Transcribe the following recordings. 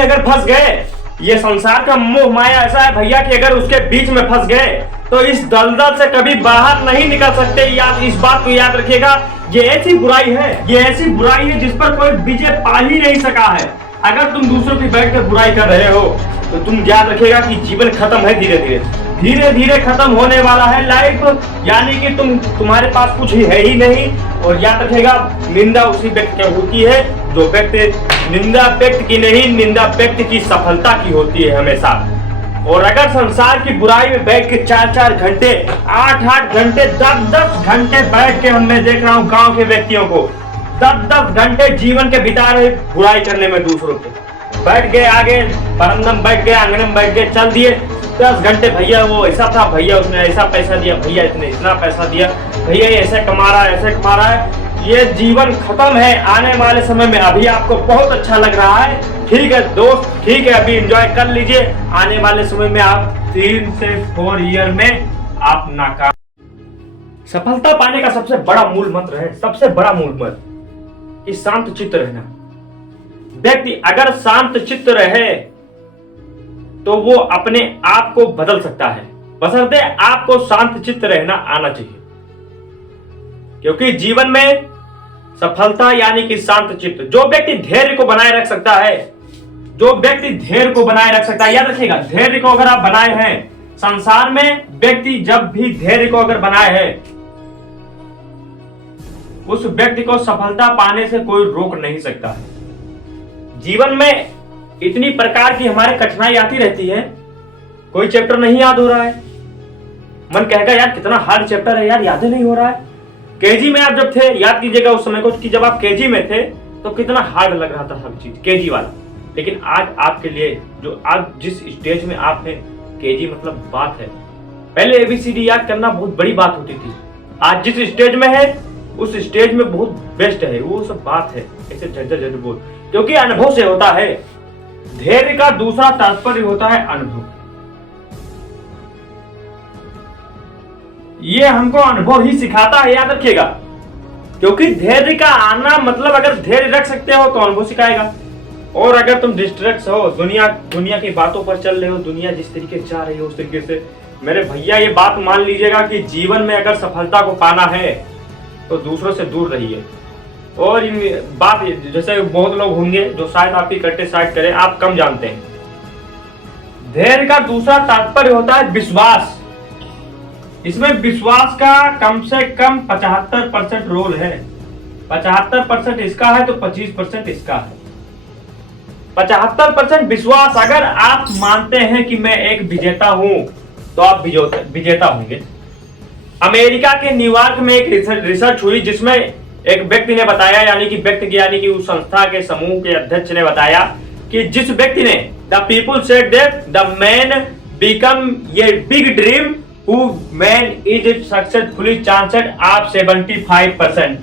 में अगर फंस गए, ये संसार का मोह माया ऐसा है भैया कि अगर उसके बीच में फंस गए तो इस दलदल से कभी बाहर नहीं निकल सकते। याद इस बात को याद रखिएगा, ये ऐसी बुराई है, ये ऐसी बुराई है जिस पर कोई विजय पा ही नहीं सका है। अगर तुम दूसरों की बैठ कर बुराई कर रहे हो तो तुम याद रखिएगा कि जीवन खत्म है, धीरे धीरे खत्म होने वाला है लाइफ, यानी कि तुम्हारे पास कुछ है ही नहीं। और याद रखिएगा, निंदा उसी व्यक्ति की होती है जो व्यक्ति निंदा व्यक्ति की नहीं, निंदा व्यक्ति की सफलता की होती है हमेशा। और अगर संसार की बुराई में बैठ के 4-4 घंटे, 8-8 घंटे, 10-10 घंटे बैठ के मैं देख रहा हूँ गांव के व्यक्तियों को 10-10 घंटे जीवन के बिता रहे बुराई करने में दूसरों के, बैठ गए आगे बरामदा में बैठ गए, आंगन में बैठ गए, चल दिए 10 घंटे, भैया वो ऐसा था, भैया उसने ऐसा पैसा दिया, भैया इसने इतना पैसा दिया, भैया ये ऐसे कमा रहा है, ऐसे कमा रहा है। ये जीवन खत्म है आने वाले समय में। अभी आपको बहुत अच्छा लग रहा है, ठीक है दोस्त, ठीक है, अभी एंजॉय कर लीजिए। आने वाले समय में आप 3 से 4 ईयर में आप नाकाम। सफलता पाने का सबसे बड़ा मूल मंत्र है, सबसे बड़ा मूल मंत्र कि शांत चित्त रहना। व्यक्ति अगर शांत चित्त रहे तो वो अपने आप को बदल सकता है, बशर्ते आपको शांत चित्त रहना आना चाहिए। क्योंकि जीवन में सफलता यानी कि शांत चित्त। जो व्यक्ति धैर्य को बनाए रख सकता है, जो व्यक्ति धैर्य को बनाए रख सकता है, याद रखिएगा धैर्य को अगर आप बनाए हैं संसार में, व्यक्ति जब भी धैर्य को अगर बनाए है उस व्यक्ति को सफलता पाने से कोई रोक नहीं सकता है। जीवन में इतनी प्रकार की हमारे कठिनाई आती रहती है, कोई चैप्टर नहीं याद हो रहा है, मन कहेगा यार कितना हार्ड चैप्टर है यार, याद ही नहीं हो रहा है। केजी में आप जब थे, याद कीजिएगा उस समय को कि जब आप केजी में थे तो कितना हार्ड लग रहा था सब चीज केजी वाला। लेकिन आज आपके लिए जो आज जिस स्टेज में आप हैं, केजी मतलब बात है। पहले एबीसीडी याद करना बहुत बड़ी बात होती थी, आज जिस स्टेज में है उस स्टेज में बहुत बेस्ट है, वो सब बात है। ऐसे झट बोल, क्योंकि अनुभव से होता है। धैर्य का दूसरा तात्पर्य होता है अनुभव। ये हमको अनुभव ही सिखाता है, याद रखिएगा। क्योंकि धैर्य का आना मतलब अगर धैर्य रख सकते हो तो अनुभव सिखाएगा। और अगर तुम डिस्ट्रैक्ट हो, दुनिया की बातों पर चल रहे हो, दुनिया जिस तरीके से जा रही हो उस तरीके से, मेरे भैया ये बात मान लीजिएगा कि जीवन में अगर सफलता को पाना है तो दूसरों से दूर रहिए। और बात जैसे बहुत लोग होंगे जो शायद आपकी करते शायद करें, आप कम जानते हैं। धैर्य का दूसरा तात्पर्य होता है विश्वास। इसमें विश्वास का कम से कम 75% रोल है। 75% इसका है तो 25% इसका है। 75% विश्वास। अगर आप मानते हैं कि मैं एक विजेता हूं तो आप विजेता होंगे। अमेरिका के न्यूयॉर्क में एक रिसर्च हुई जिसमें एक व्यक्ति ने बताया, यानी कि उस संस्था के समूह के अध्यक्ष ने बताया कि जिस व्यक्ति ने the people said that the man become a big dream who man is successfully chanced of 75%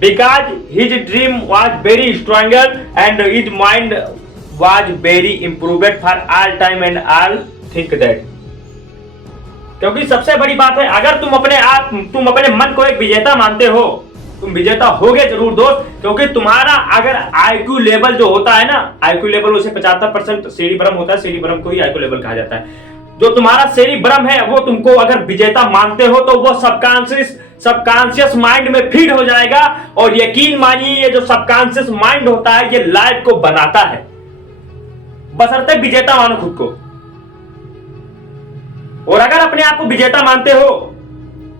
because his dream was very stronger and his mind was very improved for all time and all think that. क्योंकि सबसे बड़ी बात है, अगर तुम अपने मन को एक विजेता मानते हो, तुम विजेता होगे जरूर दोस्त। क्योंकि तुम्हारा अगर आईक्यू लेवल जो होता है ना, आईक्यू लेवल उसे 75% सेरिब्रम होता है, सेरिब्रम को ही आईक्यू लेवल कहा जाता है। जो तुम्हारा सेरिब्रम है वो तुमको अगर विजेता मानते हो तो वो सबकॉन्शियस माइंड में फीड हो जाएगा। और यकीन मानिए ये जो सबकॉन्शियस माइंड होता है ये लाइफ को बनाता है, बशर्ते विजेता मानो खुद को। और अगर अपने आप को विजेता मानते हो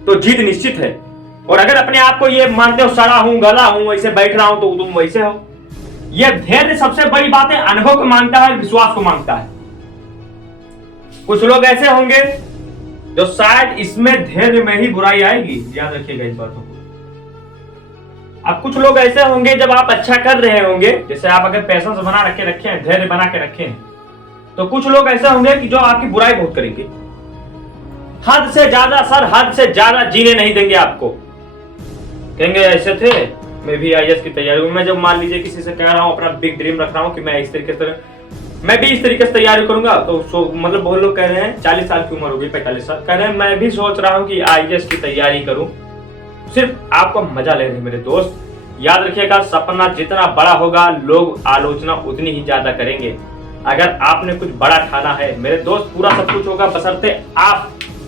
तो जीत निश्चित है। और अगर अपने आप को ये मानते हो सड़ा हूं, गला हूं, ऐसे बैठ रहा हूं, तो तुम वैसे हो। यह धैर्य सबसे बड़ी बात है, अनुभव को मांगता है, विश्वास को मांगता है। कुछ लोग ऐसे होंगे जो शायद इसमें धैर्य में ही बुराई आएगी, याद रखिएगा इस बातों को। अब कुछ लोग ऐसे होंगे जब आप अच्छा कर रहे होंगे, जैसे आप अगर पैसा बना रखे हैं, धैर्य बना के रखे हैं, तो कुछ लोग ऐसे होंगे कि जो आपकी बुराई बहुत करेंगे, हद से ज्यादा सर, हद से ज्यादा जीने नहीं देंगे आपको। कहेंगे ऐसे थे, मैं भी आईएएस की तैयारी हूं। मैं जब मान लीजिए किसी से कह रहा हूं, अपना बिग ड्रीम रख रहा हूं कि मैं इस तरीके से, मैं भी इस तरीके से तैयारी करूंगा, तो मतलब बहुत लोग कह रहे हैं 40 साल की उम्र होगी, 45 साल, कह रहे हैं मैं भी सोच रहा हूं कि आईएएस की तैयारी करूं। सिर्फ आपको मजा ले रहे हैं मेरे दोस्त। याद रखिएगा, सपना जितना बड़ा होगा लोग आलोचना उतनी ही ज्यादा करेंगे। अगर आपने कुछ बड़ा ठाना है मेरे दोस्त, पूरा सब कुछ होगा, बशर्ते आप